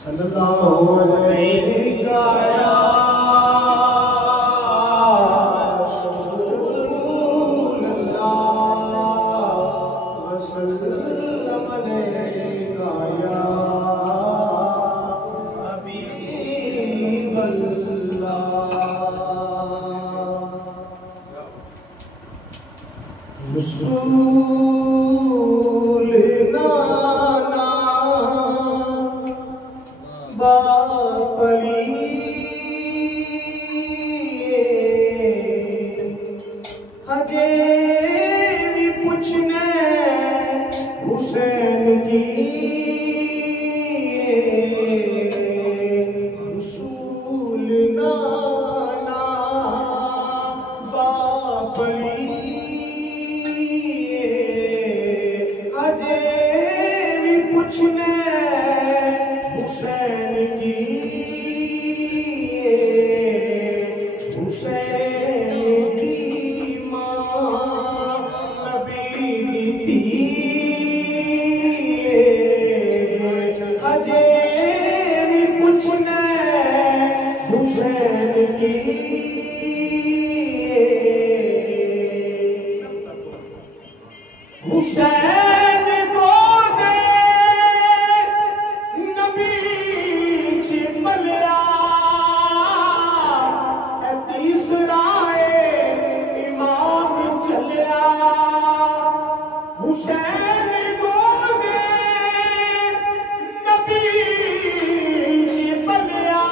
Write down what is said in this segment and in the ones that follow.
सल्लल्लाहु अलैहि या रसूलल्लाह वसल्लम अलैका या हबीबल्लाह। रसूल नाना बापली हजे भी पूछने हुसैन की। रसूल नाना बापली हजे भी पूछने हुसैन की। हुसैन की मां नबी थी हजे भी पूछने हुसैन की। हुसैन को दे नबी चिपलिया तीसरा इमाम चलिया। हुसैन को दे नबी चिपलिया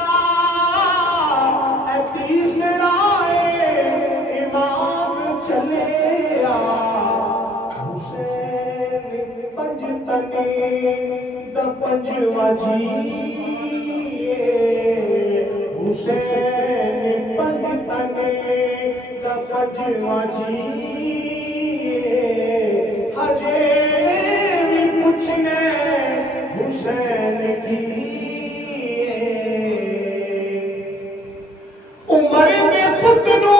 तीसरा इमाम चलिया। हुसैन पंजतनी द पंजवा जी। हुसैन पंजतनी द पंजवा जी हजे भी पूछने हुसैन की। उमर दे पुतनू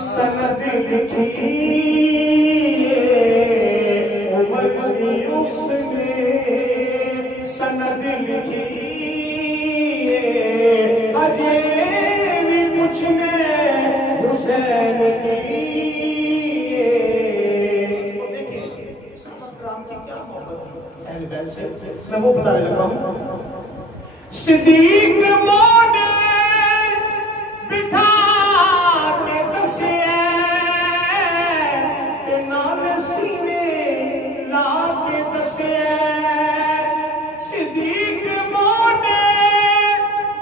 सनद लिखी। उमर की उसने सनद लिखी हजे भी पूछने हुसैन की। देखिए सहाबा किराम की क्या मोहब्बत थी अहले बैत से, मैं वो बताने लगा हूँ। सिद्दीक मोने बिठा सिद्दीक मोने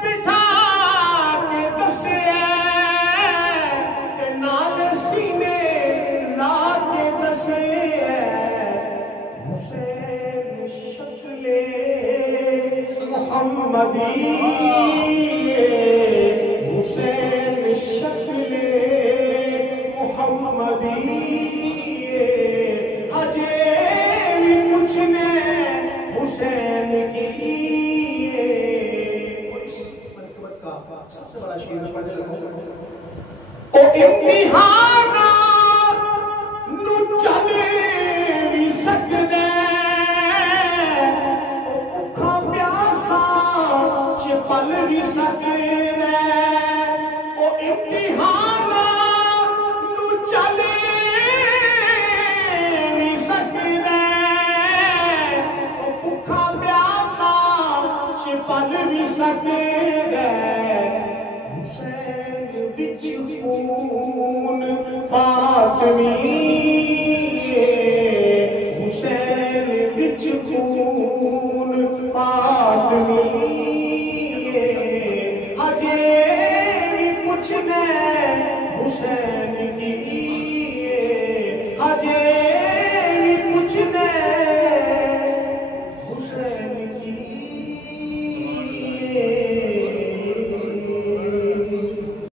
बिठा के दसे के नाल सीने ला के दसे। हुसैन शक्ले मुहम्मदी। हुसैन शक्ले मुहम्मदी हजे भी पूछने हुसैन की। और इस मरतबत का सबसे बड़ा शेर में पढ़ने लगा। ओ इम्तिहाना नु चले भी सकदे ओ भुखा प्यासा च पल भी सकदे। ओ इम्तिहाना नु चले भी सकदे ओ भुखा प्यासा पल भी सकते